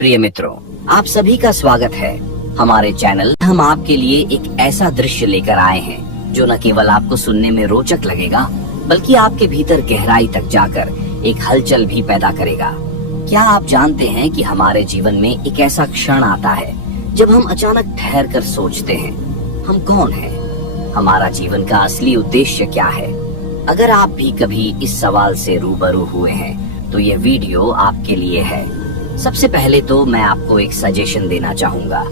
प्रिय मित्रों, आप सभी का स्वागत है हमारे चैनल। हम आपके लिए एक ऐसा दृश्य लेकर आए हैं जो न केवल आपको सुनने में रोचक लगेगा बल्कि आपके भीतर गहराई तक जाकर एक हलचल भी पैदा करेगा। क्या आप जानते हैं कि हमारे जीवन में एक ऐसा क्षण आता है जब हम अचानक ठहर कर सोचते हैं, हम कौन हैं? हमारा जीवन का असली उद्देश्य क्या है? अगर आप भी कभी इस सवाल से रूबरू हुए हैं तो ये वीडियो आपके लिए है। सबसे पहले तो मैं आपको एक सजेशन देना चाहूंगा।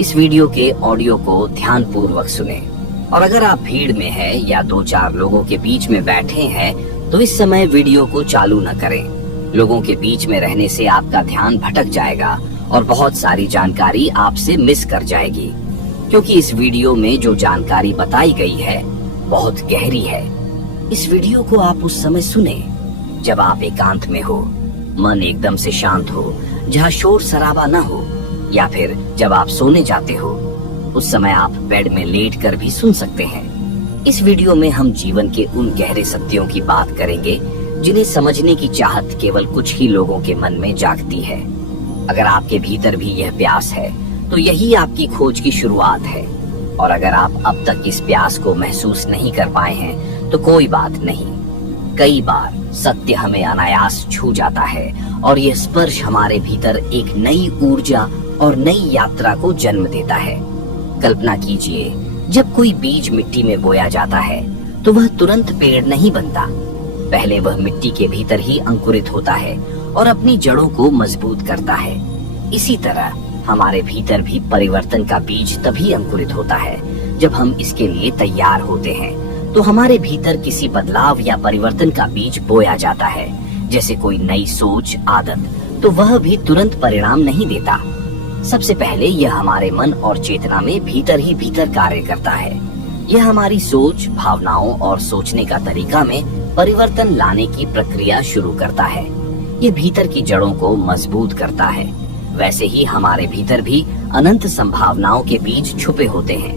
इस वीडियो के ऑडियो को ध्यान पूर्वक सुनें और अगर आप भीड़ में हैं या 2-4 लोगों के बीच में बैठे हैं तो इस समय वीडियो को चालू न करें। लोगों के बीच में रहने से आपका ध्यान भटक जाएगा और बहुत सारी जानकारी आपसे मिस कर जाएगी, क्योंकि इस वीडियो में जो जानकारी बताई गई है बहुत गहरी है। इस वीडियो को आप उस समय सुने जब आप एकांत में हो, मन एकदम से शांत हो, जहाँ शोर शराबा न हो, या फिर जब आप सोने जाते हो उस समय आप बेड में लेट कर भी सुन सकते हैं। इस वीडियो में हम जीवन के उन गहरे सत्यों की बात करेंगे जिन्हें समझने की चाहत केवल कुछ ही लोगों के मन में जागती है। अगर आपके भीतर भी यह प्यास है तो यही आपकी खोज की शुरुआत है, और अगर आप अब तक इस प्यास को महसूस नहीं कर पाए हैं तो कोई बात नहीं। कई बार सत्य हमें अनायास छू जाता है और यह स्पर्श हमारे भीतर एक नई ऊर्जा और नई यात्रा को जन्म देता है। कल्पना कीजिए, जब कोई बीज मिट्टी में बोया जाता है तो वह तुरंत पेड़ नहीं बनता। पहले वह मिट्टी के भीतर ही अंकुरित होता है और अपनी जड़ों को मजबूत करता है। इसी तरह हमारे भीतर भी परिवर्तन का बीज तभी अंकुरित होता है जब हम इसके लिए तैयार होते हैं। तो हमारे भीतर किसी बदलाव या परिवर्तन का बीज बोया जाता है, जैसे कोई नई सोच, आदत, तो वह भी तुरंत परिणाम नहीं देता। सबसे पहले यह हमारे मन और चेतना में भीतर ही भीतर कार्य करता है। यह हमारी सोच, भावनाओं और सोचने का तरीका में परिवर्तन लाने की प्रक्रिया शुरू करता है। ये भीतर की जड़ों को मजबूत करता है। वैसे ही हमारे भीतर भी अनंत संभावनाओं के बीज छुपे होते हैं,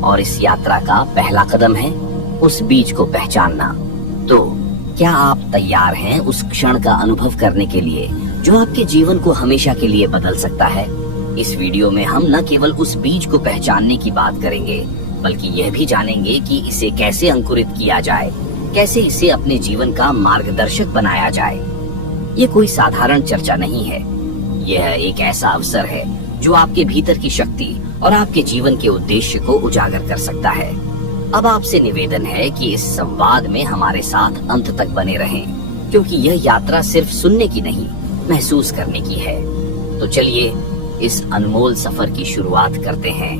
और इस यात्रा का पहला कदम है उस बीज को पहचानना। तो क्या आप तैयार हैं उस क्षण का अनुभव करने के लिए जो आपके जीवन को हमेशा के लिए बदल सकता है? इस वीडियो में हम न केवल उस बीज को पहचानने की बात करेंगे बल्कि यह भी जानेंगे कि इसे कैसे अंकुरित किया जाए, कैसे इसे अपने जीवन का मार्गदर्शक बनाया जाए। ये कोई साधारण चर्चा नहीं है, यह एक ऐसा अवसर है जो आपके भीतर की शक्ति और आपके जीवन के उद्देश्य को उजागर कर सकता है। अब आपसे निवेदन है कि इस संवाद में हमारे साथ अंत तक बने रहें, क्योंकि यह यात्रा सिर्फ सुनने की नहीं, महसूस करने की है। तो चलिए इस अनमोल सफर की शुरुआत करते हैं।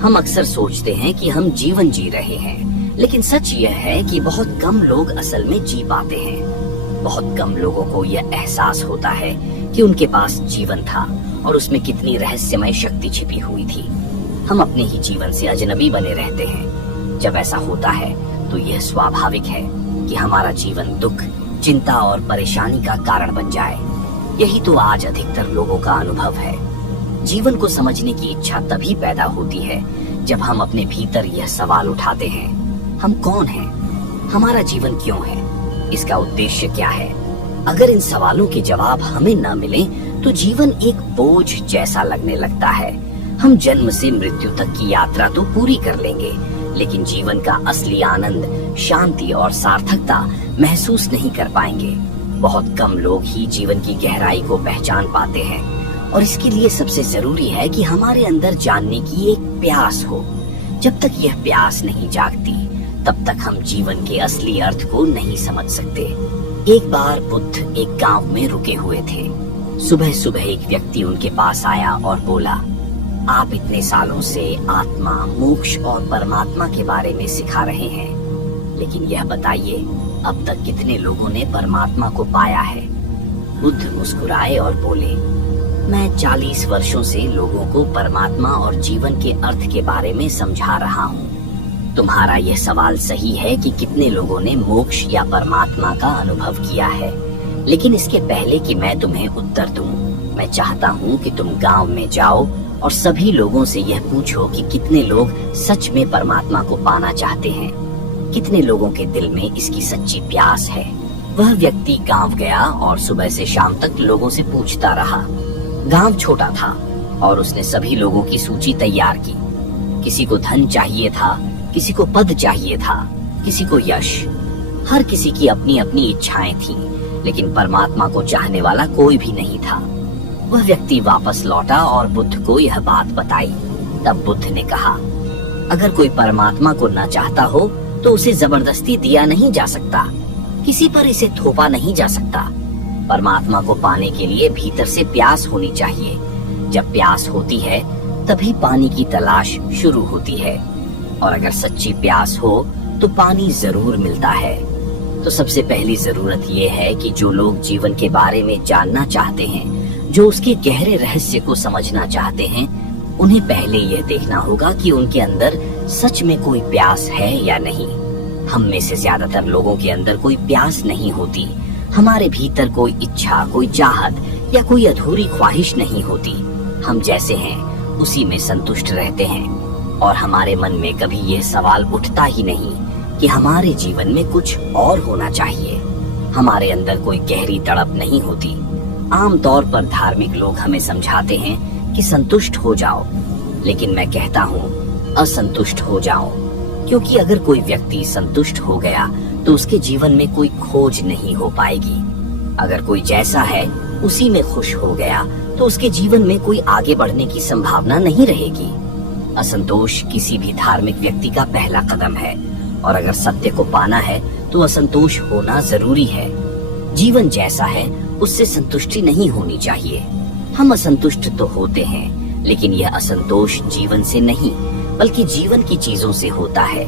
हम अक्सर सोचते हैं कि हम जीवन जी रहे हैं, लेकिन सच यह है कि बहुत कम लोग असल में जी पाते हैं। बहुत कम लोगों को यह एहसास होता है कि उनके पास जीवन था और उसमें कितनी रहस्यमय शक्ति छिपी हुई थी। हम अपने ही जीवन से अजनबी बने रहते हैं। जब ऐसा होता है तो यह स्वाभाविक है कि हमारा जीवन दुख, चिंता और परेशानी का कारण बन जाए। यही तो आज अधिकतर लोगों का अनुभव है। जीवन को समझने की इच्छा तभी पैदा होती है जब हम अपने भीतर यह सवाल उठाते हैं, हम कौन हैं? हमारा जीवन क्यों है? इसका उद्देश्य क्या है? अगर इन सवालों के जवाब हमें न मिले तो जीवन एक बोझ जैसा लगने लगता है। हम जन्म से मृत्यु तक की यात्रा तो पूरी कर लेंगे, लेकिन जीवन का असली आनंद, शांति और सार्थकता महसूस नहीं कर पाएंगे। बहुत कम लोग ही जीवन की गहराई को पहचान पाते हैं, और इसके लिए सबसे जरूरी है कि हमारे अंदर जानने की एक प्यास हो। जब तक यह प्यास नहीं जागती तब तक हम जीवन के असली अर्थ को नहीं समझ सकते। एक बार बुद्ध एक गांव में रुके हुए थे। सुबह सुबह एक व्यक्ति उनके पास आया और बोला, आप इतने सालों से आत्मा, मोक्ष और परमात्मा के बारे में सिखा रहे हैं, लेकिन यह बताइए अब तक कितने लोगों ने परमात्मा को पाया है? बुद्ध मुस्कुराए और बोले, मैं 40 वर्षों से लोगों को परमात्मा और जीवन के अर्थ के बारे में समझा रहा हूँ। तुम्हारा यह सवाल सही है कि कितने लोगों ने मोक्ष या परमात्मा का अनुभव किया है, लेकिन इसके पहले कि मैं तुम्हें उत्तर दूं, मैं चाहता हूँ कि तुम गांव में जाओ और सभी लोगों से यह पूछो कि कितने लोग सच में परमात्मा को पाना चाहते हैं, कितने लोगों के दिल में इसकी सच्ची प्यास है। वह व्यक्ति गांव गया और सुबह से शाम तक लोगों से पूछता रहा। गांव छोटा था और उसने सभी लोगों की सूची तैयार की। किसी को धन चाहिए था, किसी को पद चाहिए था, किसी को यश। हर किसी की अपनी अपनी इच्छाएं थीं, लेकिन परमात्मा को चाहने वाला कोई भी नहीं था। वह व्यक्ति वापस लौटा और बुद्ध को यह बात बताई। तब बुद्ध ने कहा, अगर कोई परमात्मा को न चाहता हो तो उसे जबरदस्ती दिया नहीं जा सकता, किसी पर इसे थोपा नहीं जा सकता। परमात्मा को पाने के लिए भीतर से प्यास होनी चाहिए। जब प्यास होती है तभी पानी की तलाश शुरू होती है, और अगर सच्ची प्यास हो तो पानी जरूर मिलता है। तो सबसे पहली जरूरत यह है कि जो लोग जीवन के बारे में जानना चाहते हैं, जो उसके गहरे रहस्य को समझना चाहते हैं, उन्हें पहले यह देखना होगा कि उनके अंदर सच में कोई प्यास है या नहीं। हम में से ज्यादातर लोगों के अंदर कोई प्यास नहीं होती। हमारे भीतर कोई इच्छा, कोई चाहत या कोई अधूरी ख्वाहिश नहीं होती। हम जैसे हैं उसी में संतुष्ट रहते हैं, और हमारे मन में कभी यह सवाल उठता ही नहीं कि हमारे जीवन में कुछ और होना चाहिए। हमारे अंदर कोई गहरी तड़प नहीं होती। आमतौर पर धार्मिक लोग हमें समझाते हैं कि संतुष्ट हो जाओ, लेकिन मैं कहता हूँ असंतुष्ट हो जाओ, क्योंकि अगर कोई व्यक्ति संतुष्ट हो गया तो उसके जीवन में कोई खोज नहीं हो पाएगी। अगर कोई जैसा है उसी में खुश हो गया तो उसके जीवन में कोई आगे बढ़ने की संभावना नहीं रहेगी। असंतोष किसी भी धार्मिक व्यक्ति का पहला कदम है, और अगर सत्य को पाना है तो असंतोष होना जरूरी है। जीवन जैसा है उससे संतुष्टि नहीं होनी चाहिए। हम असंतुष्ट तो होते हैं, लेकिन यह असंतोष जीवन से नहीं बल्कि जीवन की चीजों से होता है।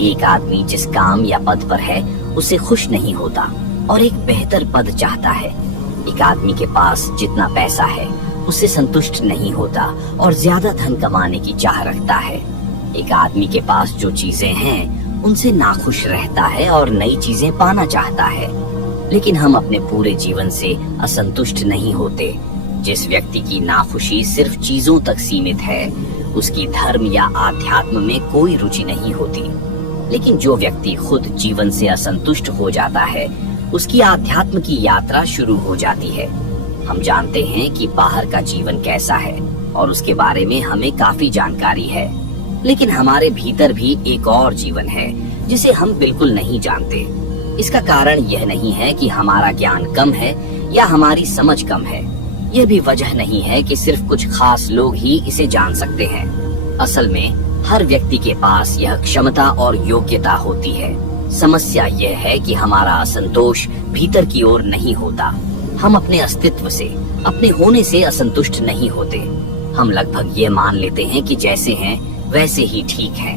एक आदमी जिस काम या पद पर है उससे खुश नहीं होता और एक बेहतर पद चाहता है। एक आदमी के पास जितना पैसा है उससे संतुष्ट नहीं होता और ज्यादा धन कमाने की चाह रखता है। एक आदमी के पास जो चीजें हैं उनसे नाखुश रहता है और नई चीजें पाना चाहता है। लेकिन हम अपने पूरे जीवन से असंतुष्ट नहीं होते। जिस व्यक्ति की नाखुशी सिर्फ चीजों तक सीमित है, उसकी धर्म या आध्यात्म में कोई रुचि नहीं होती। लेकिन जो व्यक्ति खुद जीवन से असंतुष्ट हो जाता है, उसकी आध्यात्म की यात्रा शुरू हो जाती है। हम जानते हैं कि बाहर का जीवन कैसा है और उसके बारे में हमें काफी जानकारी है, लेकिन हमारे भीतर भी एक और जीवन है जिसे हम बिल्कुल नहीं जानते। इसका कारण यह नहीं है कि हमारा ज्ञान कम है या हमारी समझ कम है। यह भी वजह नहीं है कि सिर्फ कुछ खास लोग ही इसे जान सकते हैं। असल में हर व्यक्ति के पास यह क्षमता और योग्यता होती है। समस्या यह है कि हमारा असंतोष भीतर की ओर नहीं होता। हम अपने अस्तित्व से, अपने होने से असंतुष्ट नहीं होते। हम लगभग ये मान लेते हैं कि जैसे हैं वैसे ही ठीक है।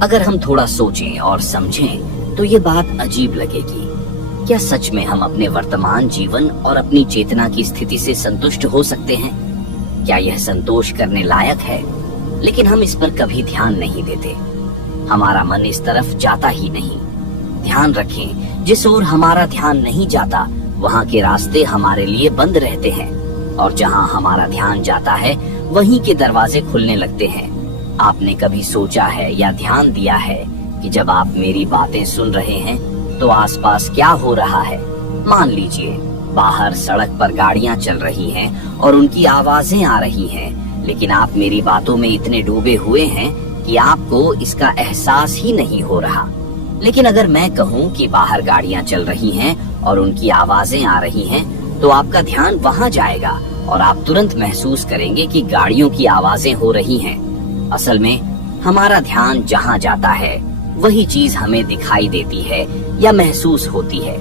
अगर हम थोड़ा सोचें और समझें तो ये बात अजीब लगेगी। क्या सच में हम अपने वर्तमान जीवन और अपनी चेतना की स्थिति से संतुष्ट हो सकते हैं? क्या यह संतोष करने लायक है? लेकिन हम इस पर कभी ध्यान नहीं देते। हमारा मन इस तरफ जाता ही नहीं। ध्यान रखें, जिस ओर हमारा ध्यान नहीं जाता वहाँ के रास्ते हमारे लिए बंद रहते हैं, और जहाँ हमारा ध्यान जाता है वहीं के दरवाजे खुलने लगते हैं। आपने कभी सोचा है या ध्यान दिया है कि जब आप मेरी बातें सुन रहे हैं तो आसपास क्या हो रहा है? मान लीजिए बाहर सड़क पर गाड़ियां चल रही हैं और उनकी आवाजें आ रही हैं, लेकिन आप मेरी बातों में इतने डूबे हुए हैं कि आपको इसका एहसास ही नहीं हो रहा। लेकिन अगर मैं कहूँ कि बाहर गाड़ियां चल रही हैं और उनकी आवाजें आ रही हैं, तो आपका ध्यान वहां जाएगा और आप तुरंत महसूस करेंगे कि गाड़ियों की आवाजें हो रही हैं। असल में हमारा ध्यान जहाँ जाता है वही चीज हमें दिखाई देती है या महसूस होती है।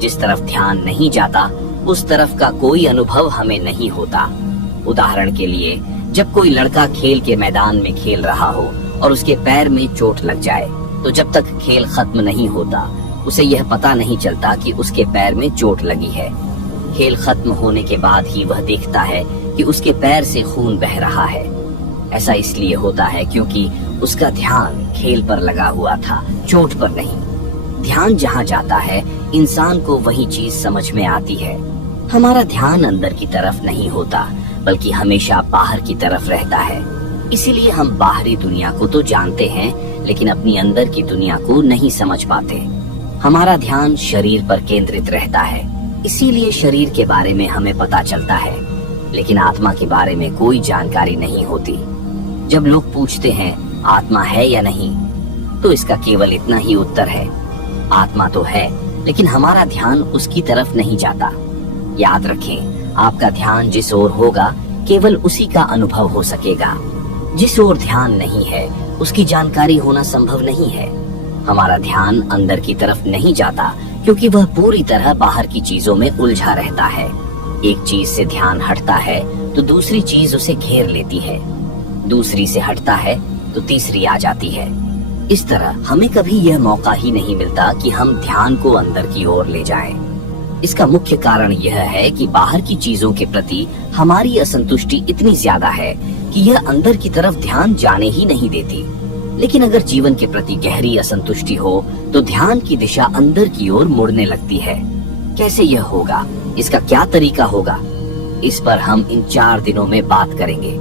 जिस तरफ ध्यान नहीं जाता उस तरफ का कोई अनुभव हमें नहीं होता। उदाहरण के लिए, जब कोई लड़का खेल के मैदान में खेल रहा हो और उसके पैर में चोट लग जाए, तो जब तक खेल खत्म नहीं होता उसे यह पता नहीं चलता कि उसके पैर में चोट लगी है। खेल खत्म होने के बाद ही वह देखता है कि उसके पैर से खून बह रहा है। ऐसा इसलिए होता है क्योंकि उसका ध्यान खेल पर लगा हुआ था, चोट पर नहीं। ध्यान जहाँ जाता है इंसान को वही चीज समझ में आती है। हमारा ध्यान अंदर की तरफ नहीं होता बल्कि हमेशा बाहर की तरफ रहता है। इसीलिए हम बाहरी दुनिया को तो जानते हैं, लेकिन अपनी अंदर की दुनिया को नहीं समझ पाते। हमारा ध्यान शरीर पर केंद्रित रहता है, इसीलिए शरीर के बारे में हमें पता चलता है। लेकिन आत्मा के बारे में कोई जानकारी नहीं होती। जब लोग पूछते हैं आत्मा है या नहीं, तो इसका केवल इतना ही उत्तर है, आत्मा तो है, लेकिन हमारा ध्यान उसकी तरफ नहीं जाता। याद रखें, आपका ध्यान जिस ओर होगा केवल उसी का अनुभव हो सकेगा। जिस ओर ध्यान नहीं है उसकी जानकारी होना संभव नहीं है। हमारा ध्यान अंदर की तरफ नहीं जाता क्योंकि वह पूरी तरह बाहर की चीजों में उलझा रहता है। एक चीज से ध्यान हटता है तो दूसरी चीज उसे घेर लेती है, दूसरी से हटता है तो तीसरी आ जाती है। इस तरह हमें कभी यह मौका ही नहीं मिलता कि हम ध्यान को अंदर की ओर ले जाएं। इसका मुख्य कारण यह है कि बाहर की चीजों के प्रति हमारी असंतुष्टि इतनी ज्यादा है कि यह अंदर की तरफ ध्यान जाने ही नहीं देती। लेकिन अगर जीवन के प्रति गहरी असंतुष्टि हो तो ध्यान की दिशा अंदर की ओर मुड़ने लगती है। कैसे यह होगा, इसका क्या तरीका होगा, इस पर हम इन 4 दिनों में बात करेंगे।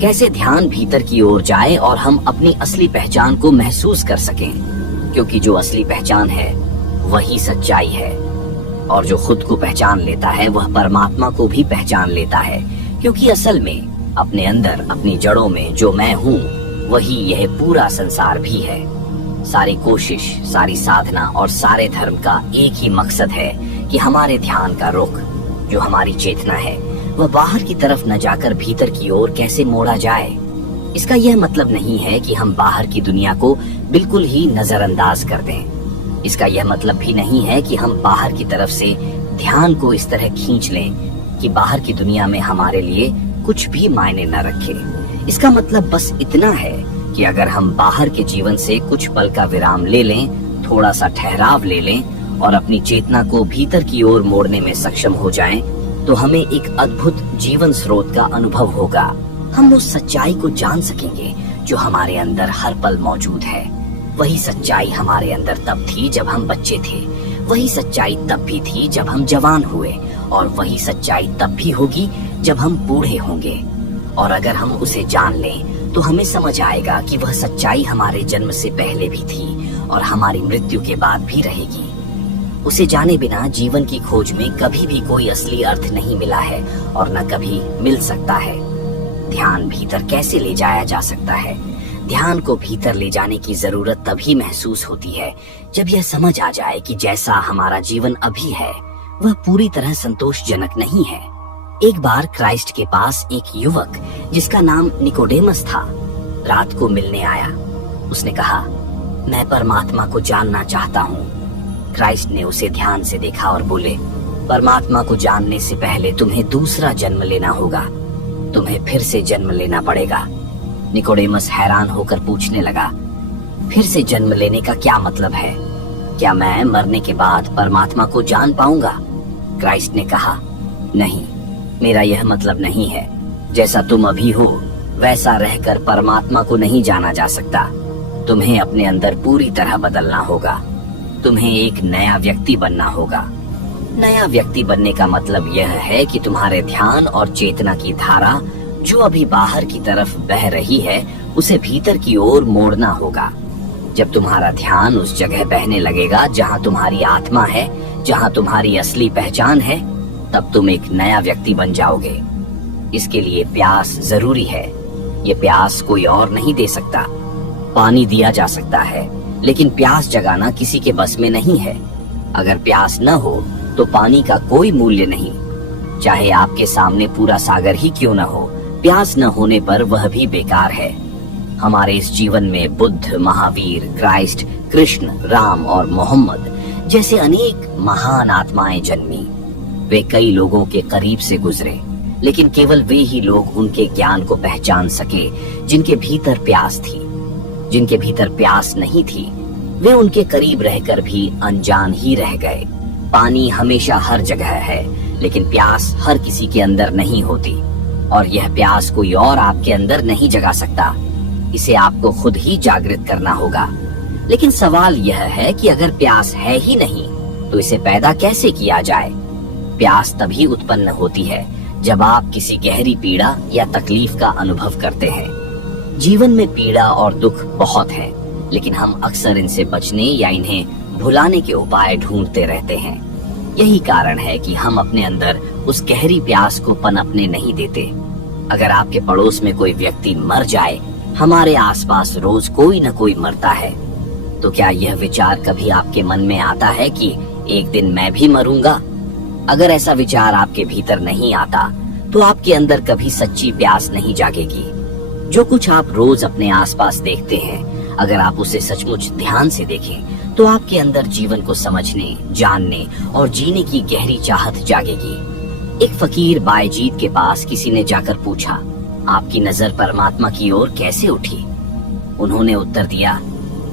कैसे ध्यान भीतर की ओर जाए और हम अपनी असली पहचान को महसूस कर सकें, क्योंकि जो असली पहचान है वही सच्चाई है। और जो खुद को पहचान लेता है वह परमात्मा को भी पहचान लेता है, क्योंकि असल में अपने अंदर, अपनी जड़ों में जो मैं हूँ वही यह पूरा संसार भी है। सारी कोशिश, सारी साधना और सारे धर्म का एक ही मकसद है कि हमारे ध्यान का रुख, जो हमारी चेतना है, वह बाहर की तरफ न जाकर भीतर की ओर कैसे मोड़ा जाए। इसका यह मतलब नहीं है कि हम बाहर की दुनिया को बिल्कुल ही नजरअंदाज कर दें। इसका यह मतलब भी नहीं है कि हम बाहर की तरफ से ध्यान को इस तरह खींच लें कि बाहर की दुनिया में हमारे लिए कुछ भी मायने न रखे। इसका मतलब बस इतना है कि अगर हम बाहर के जीवन से कुछ पल का विराम ले लें, थोड़ा सा ठहराव ले लें और अपनी चेतना को भीतर की ओर मोड़ने में सक्षम हो जाएं, तो हमें एक अद्भुत जीवन स्रोत का अनुभव होगा। हम उस सच्चाई को जान सकेंगे जो हमारे अंदर हर पल मौजूद है। वही सच्चाई हमारे अंदर तब थी जब हम बच्चे थे, वही सच्चाई तब भी थी जब हम जवान हुए, और वही सच्चाई तब भी होगी जब हम बूढ़े होंगे। और अगर हम उसे जान लें तो हमें समझ आएगा कि वह सच्चाई हमारे जन्म से पहले भी थी और हमारी मृत्यु के बाद भी रहेगी। उसे जाने बिना जीवन की खोज में कभी भी कोई असली अर्थ नहीं मिला है और न कभी मिल सकता है। ध्यान भीतर कैसे ले जाया जा सकता है? ध्यान को भीतर ले जाने की जरूरत तभी महसूस होती है जब यह समझ आ जाए कि जैसा हमारा जीवन अभी है वह पूरी तरह संतोषजनक नहीं है। एक बार क्राइस्ट के पास एक युवक जिसका नाम निकोडेमस था रात को मिलने आया। उसने कहा, मैं परमात्मा को जानना चाहता हूँ। क्राइस्ट ने उसे ध्यान से देखा और बोले, परमात्मा को जानने से पहले तुम्हें दूसरा जन्म लेना होगा, तुम्हें फिर से जन्म लेना पड़ेगा। निकोडेमस हैरान होकर पूछने लगा, फिर से जन्म लेने का क्या मतलब है? क्या मैं मरने के बाद परमात्मा को जान पाऊंगा? क्राइस्ट ने कहा, नहीं, मेरा यह मतलब नहीं है। जैसा तुम अभी हो वैसा रहकर परमात्मा को नहीं जाना जा सकता। तुम्हें अपने अंदर पूरी तरह बदलना होगा। तुम्हें एक नया व्यक्ति बनना होगा। नया व्यक्ति बनने का मतलब यह है कि तुम्हारे ध्यान और चेतना की धारा जो अभी बाहर की तरफ बह रही है उसे भीतर की ओर मोड़ना होगा। जब तुम्हारा ध्यान उस जगह बहने लगेगा जहाँ तुम्हारी आत्मा है, जहाँ तुम्हारी असली पहचान है, तब तुम एक नया व्यक्ति बन जाओगे। इसके लिए प्यास जरूरी है। ये प्यास कोई और नहीं दे सकता। पानी दिया जा सकता है, लेकिन प्यास जगाना किसी के बस में नहीं है। अगर प्यास न हो तो पानी का कोई मूल्य नहीं। चाहे आपके सामने पूरा सागर ही क्यों न हो, प्यास न होने पर वह भी बेकार है। हमारे इस जीवन में बुद्ध, महावीर, क्राइस्ट, कृष्ण, राम और मोहम्मद जैसे अनेक महान आत्माएं जन्मी। वे कई लोगों के करीब से गुजरे, लेकिन केवल वे ही लोग उनके ज्ञान को पहचान सके जिनके भीतर प्यास थी। जिनके भीतर प्यास नहीं थी वे उनके करीब रहकर भी अनजान ही रह गए। पानी हमेशा हर जगह है, लेकिन प्यास हर किसी के अंदर नहीं होती, और यह प्यास कोई और आपके अंदर नहीं जगा सकता। इसे आपको खुद ही जागृत करना होगा। लेकिन सवाल यह है कि अगर प्यास है ही नहीं तो इसे पैदा कैसे किया जाए? प्यास तभी उत्पन्न होती है जब आप किसी गहरी पीड़ा या तकलीफ का अनुभव करते हैं। जीवन में पीड़ा और दुख बहुत है, लेकिन हम अक्सर इनसे बचने या इन्हें भुलाने के उपाय ढूंढते रहते हैं। यही कारण है कि हम अपने अंदर उस गहरी प्यास को पनपने नहीं देते। अगर आपके पड़ोस में कोई व्यक्ति मर जाए, हमारे आसपास रोज कोई न कोई मरता है, तो क्या यह विचार कभी आपके मन में आता है कि एक दिन मैं भी मरूंगा? अगर ऐसा विचार आपके भीतर नहीं आता, तो आपके अंदर कभी सच्ची प्यास नहीं जागेगी। जो कुछ आप रोज अपने आसपास देखते हैं, अगर आप उसे सचमुच ध्यान से देखें, तो आपके अंदर जीवन को समझने, जानने और जीने की गहरी चाहत जागेगी। एक फकीर बायजीत के पास किसी ने जाकर पूछा, आपकी नजर परमात्मा की ओर कैसे उठी? उन्होंने उत्तर दिया,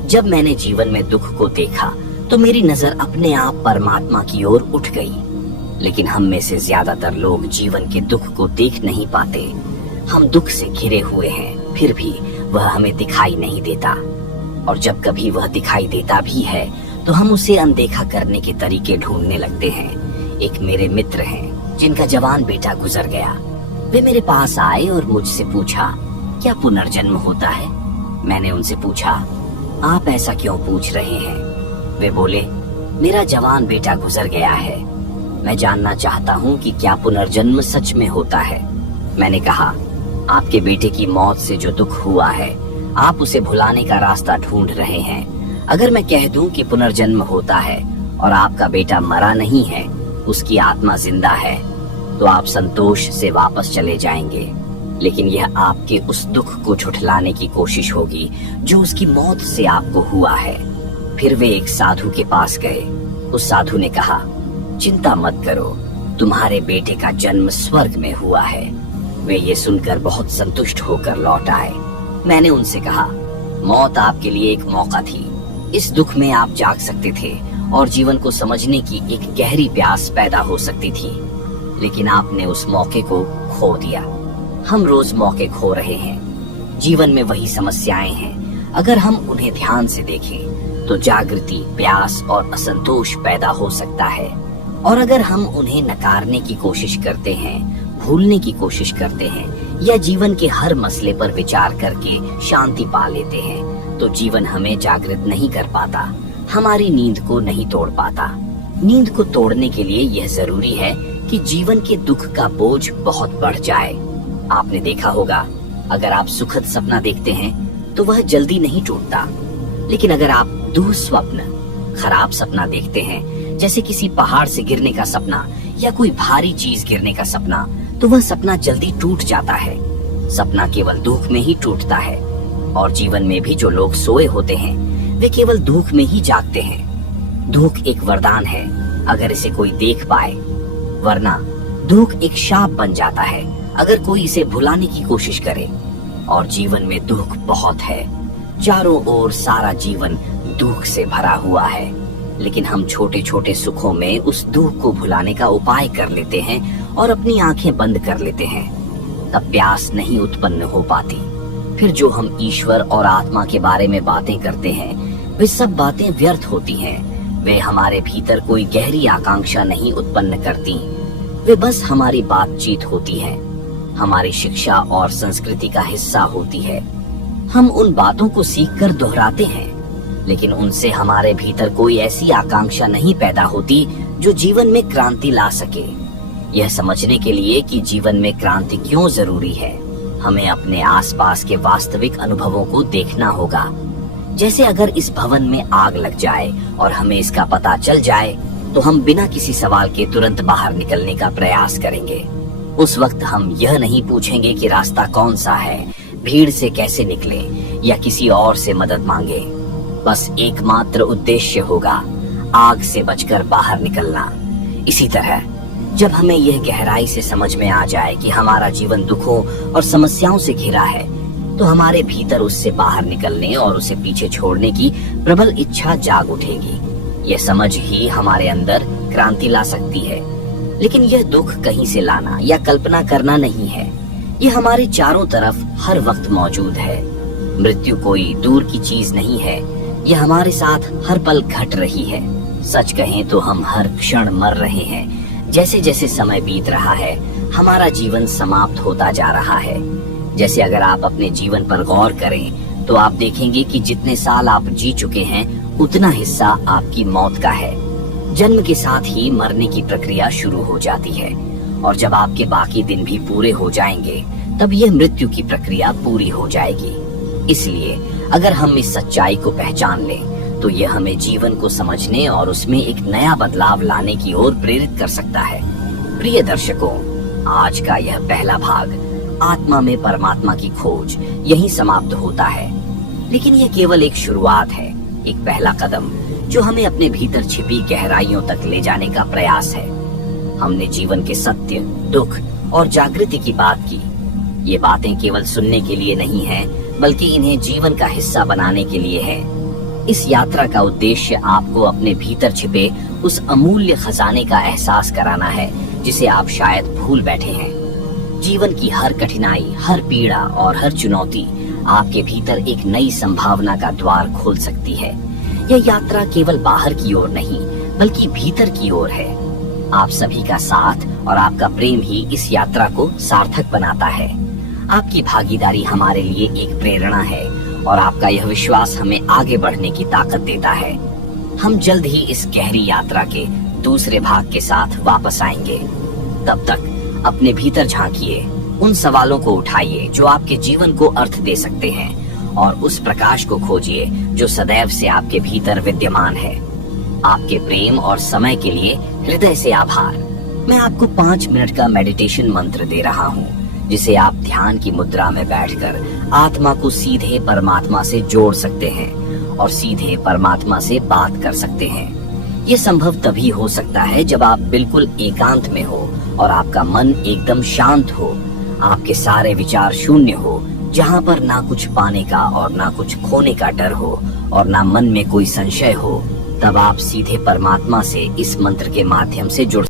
जब मैंने जीवन में दुख को देखा तो मेरी नजर अपने आप परमात्मा की ओर उठ गई। लेकिन हम में से ज्यादातर लोग जीवन के दुख को देख नहीं पाते। हम दुख से घिरे हुए हैं, फिर भी वह हमें दिखाई नहीं देता, और जब कभी वह दिखाई देता भी है तो हम उसे अनदेखा करने के तरीके ढूंढने लगते हैं। एक मेरे मित्र हैं जिनका जवान बेटा गुजर गया। वे मेरे पास आए और मुझसे पूछा, क्या पुनर्जन्म होता है? मैंने उनसे पूछा, आप ऐसा क्यों पूछ रहे हैं? वे बोले, मेरा जवान बेटा गुजर गया है, मैं जानना चाहता हूँ कि क्या पुनर्जन्म सच में होता है। मैंने कहा, आपके बेटे की मौत से जो दुख हुआ है, आप उसे भुलाने का रास्ता ढूंढ रहे हैं। अगर मैं कह दूं कि पुनर्जन्म होता है और आपका बेटा मरा नहीं है, उसकी आत्मा जिंदा है, तो आप संतोष से वापस चले जाएंगे। लेकिन यह आपके उस दुख को झुठलाने की कोशिश होगी जो उसकी मौत से आपको हुआ है। फिर वे एक साधु के पास गए। उस साधु ने कहा, चिंता मत करो, तुम्हारे बेटे का जन्म स्वर्ग में हुआ है। वे ये सुनकर बहुत संतुष्ट होकर लौट आए। मैंने उनसे कहा, मौत आपके लिए एक मौका थी। इस दुख में आप जाग सकते थे और जीवन को समझने की एक गहरी प्यास पैदा हो सकती थी, लेकिन आपने उस मौके को खो दिया। हम रोज मौके खो रहे हैं। जीवन में वही समस्याएं हैं। अगर हम उन्हें ध्यान से देखें तो जागृति, प्यास और असंतोष पैदा हो सकता है। और अगर हम उन्हें नकारने की कोशिश करते हैं, भूलने की कोशिश करते हैं या जीवन के हर मसले पर विचार करके शांति पा लेते हैं, तो जीवन हमें जागृत नहीं कर पाता, हमारी नींद को नहीं तोड़ पाता। नींद को तोड़ने के लिए यह जरूरी है कि जीवन के दुख का बोझ बहुत बढ़ जाए। आपने देखा होगा, अगर आप सुखद सपना देखते हैं तो वह जल्दी नहीं टूटता, लेकिन अगर आप दुःस्वप्न, खराब सपना देखते हैं, जैसे किसी पहाड़ से गिरने का सपना या कोई भारी चीज गिरने का सपना, तो वह सपना जल्दी टूट जाता है। सपना केवल दुख में ही टूटता है, और जीवन में भी जो लोग सोए होते हैं वे केवल दुख में ही जागते हैं। दुख एक वरदान है अगर इसे कोई देख पाए, वरना दुख एक शाप बन जाता है अगर कोई इसे भुलाने की कोशिश करे। और जीवन में दुख बहुत है, चारों ओर सारा जीवन दुख से भरा हुआ है, लेकिन हम छोटे छोटे सुखों में उस दुख को भुलाने का उपाय कर लेते हैं और अपनी आंखें बंद कर लेते हैं। तब प्यास नहीं उत्पन्न हो पाती। फिर जो हम ईश्वर और आत्मा के बारे में बातें करते हैं, वे सब बातें व्यर्थ होती हैं। वे हमारे भीतर कोई गहरी आकांक्षा नहीं उत्पन्न करती। वे बस हमारी बातचीत होती है, हमारी शिक्षा और संस्कृति का हिस्सा होती है। हम उन बातों को सीखकर दोहराते हैं, लेकिन उनसे हमारे भीतर कोई ऐसी आकांक्षा नहीं पैदा होती जो जीवन में क्रांति ला सके। यह समझने के लिए कि जीवन में क्रांति क्यों जरूरी है, हमें अपने आसपास के वास्तविक अनुभवों को देखना होगा। जैसे अगर इस भवन में आग लग जाए और हमें इसका पता चल जाए, तो हम बिना किसी सवाल के तुरंत बाहर निकलने का प्रयास करेंगे। उस वक्त हम यह नहीं पूछेंगे कि रास्ता कौन सा है, भीड़ से कैसे निकले या किसी और से मदद मांगे। बस एकमात्र उद्देश्य होगा, आग से बचकर बाहर निकलना। इसी तरह जब हमें यह गहराई से समझ में आ जाए कि हमारा जीवन दुखों और समस्याओं से घिरा है, तो हमारे भीतर उससे बाहर निकलने और उसे पीछे छोड़ने की प्रबल इच्छा जाग उठेगी। यह समझ ही हमारे अंदर क्रांति ला सकती है। लेकिन यह दुख कहीं से लाना या कल्पना करना नहीं है, यह हमारे चारों तरफ हर वक्त मौजूद है। मृत्यु कोई दूर की चीज नहीं है, यह हमारे साथ हर पल घट रही है। सच कहें तो हम हर क्षण मर रहे हैं। जैसे जैसे समय बीत रहा है, हमारा जीवन समाप्त होता जा रहा है। जैसे अगर आप अपने जीवन पर गौर करें तो आप देखेंगे कि जितने साल आप जी चुके हैं, उतना हिस्सा आपकी मौत का है। जन्म के साथ ही मरने की प्रक्रिया शुरू हो जाती है और जब आपके बाकी दिन भी पूरे हो जाएंगे तब यह मृत्यु की प्रक्रिया पूरी हो जाएगी। इसलिए अगर हम इस सच्चाई को पहचान लें तो यह हमें जीवन को समझने और उसमें एक नया बदलाव लाने की ओर प्रेरित कर सकता है। प्रिय दर्शकों, आज का यह पहला भाग आत्मा में परमात्मा की खोज यहीं समाप्त होता है। लेकिन यह केवल एक शुरुआत है, एक पहला कदम जो हमें अपने भीतर छिपी गहराइयों तक ले जाने का प्रयास है। हमने जीवन के सत्य, दुख और जागृति की बात की। ये बातें केवल सुनने के लिए नहीं है, बल्कि इन्हें जीवन का हिस्सा बनाने के लिए है। इस यात्रा का उद्देश्य आपको अपने भीतर छिपे उस अमूल्य खजाने का एहसास कराना है जिसे आप शायद भूल बैठे हैं। जीवन की हर कठिनाई, हर पीड़ा और हर चुनौती आपके भीतर एक नई संभावना का द्वार खोल सकती है। यह यात्रा केवल बाहर की ओर नहीं, बल्कि भीतर की ओर है। आप सभी का साथ और आपका प्रेम ही इस यात्रा को सार्थक बनाता है। आपकी भागीदारी हमारे लिए एक प्रेरणा है और आपका यह विश्वास हमें आगे बढ़ने की ताकत देता है। हम जल्द ही इस गहरी यात्रा के दूसरे भाग के साथ वापस आएंगे। तब तक अपने भीतर झांकिए, उन सवालों को उठाइए जो आपके जीवन को अर्थ दे सकते हैं और उस प्रकाश को खोजिए जो सदैव से आपके भीतर विद्यमान है। आपके प्रेम और समय के लिए हृदय से आभार। मैं आपको 5 मिनट का मेडिटेशन मंत्र दे रहा हूँ, जिसे आप ध्यान की मुद्रा में बैठकर आत्मा को सीधे परमात्मा से जोड़ सकते हैं और सीधे परमात्मा से बात कर सकते हैं। ये संभव तभी हो सकता है जब आप बिल्कुल एकांत में हो और आपका मन एकदम शांत हो, आपके सारे विचार शून्य हो, जहाँ पर ना कुछ पाने का और ना कुछ खोने का डर हो और ना मन में कोई संशय हो। तब आप सीधे परमात्मा से इस मंत्र के माध्यम से जुड़